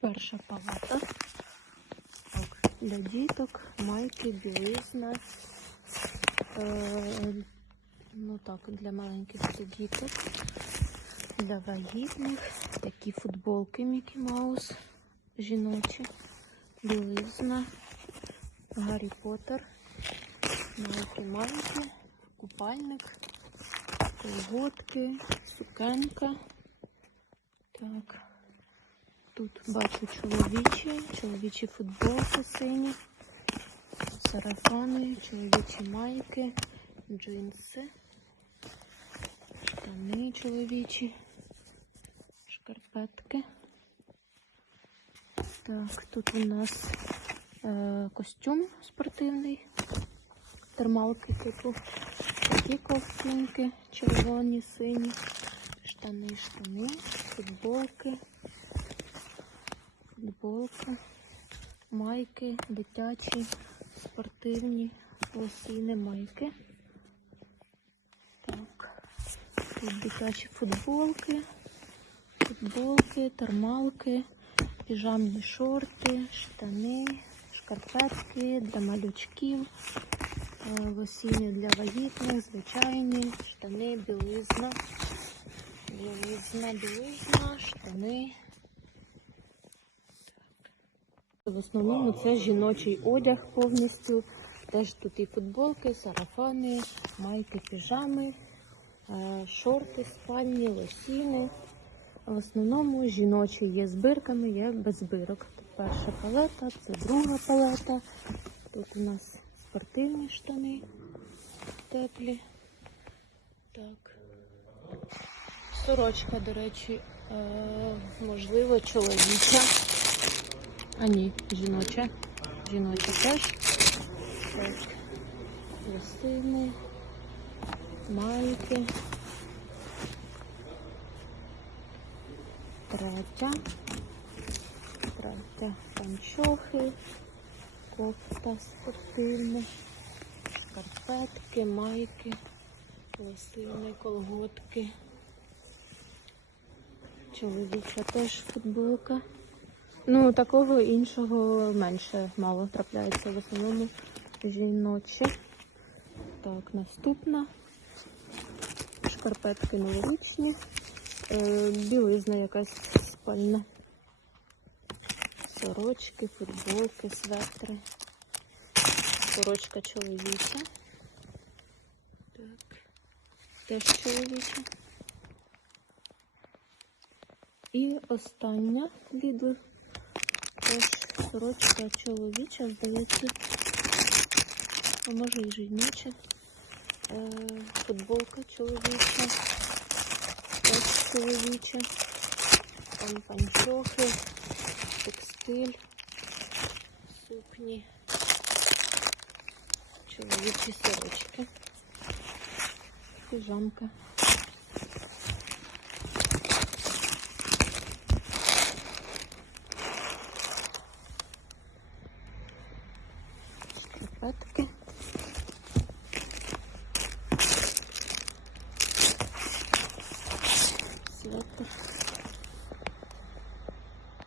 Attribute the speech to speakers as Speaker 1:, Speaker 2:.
Speaker 1: Перша палата. Так, для діток, майки, білизна. Е, ну так, для маленьких це діток. Для вагітних. Такі футболки Мікі Маус. Жіночі. Білизна. Гаррі Поттер. Майки, майки. Купальник. Колготки. Сукенка. Так. Тут бачу чоловічі, чоловічі футболки сині, сарафани, чоловічі майки, джинси, штани чоловічі, шкарпетки. Так, тут у нас е, костюм спортивний, термалки типу, такі ковтинки, червоні, сині, штани, штани, футболки футболка, майки, дитячі, спортивні, лосіни майки. Так. Тут дитячі футболки, футболки, термалки, піжамні шорти, штани, шкарпетки для малючків, е, лосіни для вагітних, звичайні, штани, білизна, білизна, білизна, штани. В основному це жіночий одяг повністю. Теж тут і футболки, сарафани, майки, піжами, е, шорти, спальні, лосіни. В основному жіночі є з бирками, є без бирок. Тут перша палета, це друга палета. Тут у нас спортивні штани теплі. Так. Сорочка, до речі, е, можливо, чоловіча. А ні, жіноча. Жіноча теж. Так. Майки. Третя. Третя. Панчохи, кофта спортивна, шкарпетки, майки, лосини, колготки. Чоловіча теж футболка. Ну, такого іншого менше мало трапляється. В основному жіночі. Так, наступна. Шкарпетки новорічні. Е, білизна якась спальна. Сорочки, футболки, светри. Сорочка чоловіча. Так. Теж чоловіча. І остання від Теж сорочка чоловіча, здається, а може і жіноча. Е, футболка чоловіча, теж чоловіча, там панчохи, текстиль, сукні, чоловічі сорочки, Піжамка. шкарпетки.